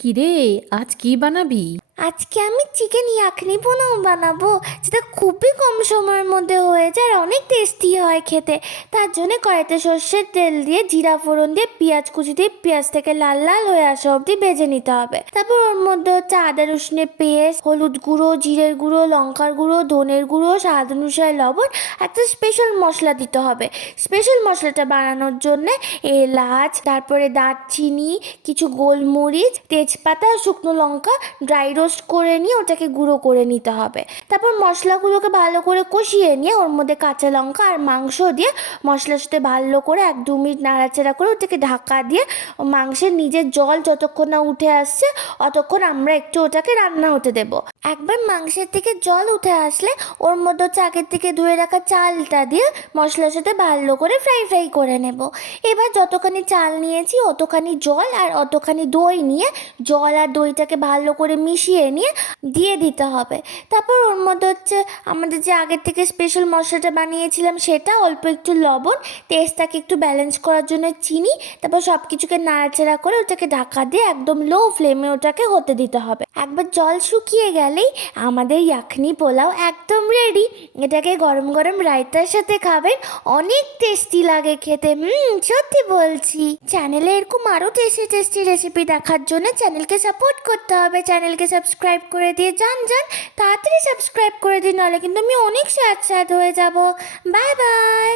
কিরে, আজ কি বানাবি? আজকে আমি চিকেন ইয়াখনি পোলাও বানাবো, যেটা খুবই কম সময়ের মধ্যে হয়ে যায় আর অনেক টেস্টি হয় খেতে। তার জন্য কড়াইতে সর্ষের তেল দিয়ে জিরা ফোড়ন দিয়ে পেঁয়াজ কুচি দিয়ে পেঁয়াজ থেকে লাল লাল হয়ে আসা অবধি ভেজে নিতে হবে। তারপর ওর মধ্যে হচ্ছে আদা রসুনের পেস্ট, হলুদ গুঁড়ো, জিরের গুঁড়ো, লঙ্কার গুঁড়ো, ধনের গুঁড়ো, স্বাদ অনুসারে লবণ, একটা স্পেশাল মশলা দিতে হবে। স্পেশাল মশলাটা বানানোর জন্যে এলাচ, তারপরে দারচিনি, কিছু গোলমরিচ, তেজপাতা, শুকনো লঙ্কা ড্রাই রোস্ট করে নিয়ে ওটাকে গুঁড়ো করে নিতে হবে। তারপর মশলাগুলোকে ভালো করে কষিয়ে নিয়ে ওর মধ্যে কাঁচা লঙ্কা আর মাংস দিয়ে মশলার সাথে ভালো করে 1-2 মিনিট নাড়াচাড়া করে ওটাকে ঢাকা দিয়ে মাংসের নিজের জল যতক্ষণ না উঠে আসছে অতক্ষণ আমরা একটু ওটাকে রান্না হতে দেব। একবার মাংসের থেকে জল উঠে আসলে ওর মধ্যে হচ্ছে আগের থেকে ধুয়ে রাখা চালটা দিয়ে মশলার সাথে ভালো করে ফ্রাই ফ্রাই করে নেব। এবার যতখানি চাল নিয়েছি অতখানি জল আর অতখানি দই নিয়ে জল আর দইটাকে ভালো করে মিশিয়ে নিয়ে দিয়ে দিতে হবে। তারপর ওর মধ্যে হচ্ছে আমাদের যে আগের থেকে স্পেশাল মশলাটা বানিয়েছিলাম সেটা, অল্প একটু লবণ, টেস্টটাকে একটু ব্যালেন্স করার জন্য চিনি, তারপর সব কিছুকে নাড়াচাড়া করে ওটাকে ঢাকা দিয়ে একদম লো ফ্লেমে ওটাকে হতে দিতে হবে। একবার জল শুকিয়ে গেলেই আমাদের ইয়াখনি পোলাও একদম রেডি। এটাকে গরম গরম রায়তার সাথে খাবেন, অনেক টেস্টি লাগে খেতে। সত্যি বলছি। চ্যানেলে এরকম আরও টেস্টি টেস্টি রেসিপি দেখার জন্য চ্যানেলকে সাপোর্ট করতে হবে। চ্যানেলকে সাবস্ক্রাইব করে দিয়ে যান তাড়াতাড়ি সাবস্ক্রাইব করে দিন, নাহলে কিন্তু আমি অনেক স্যাড স্যাড হয়ে যাব। Bye bye.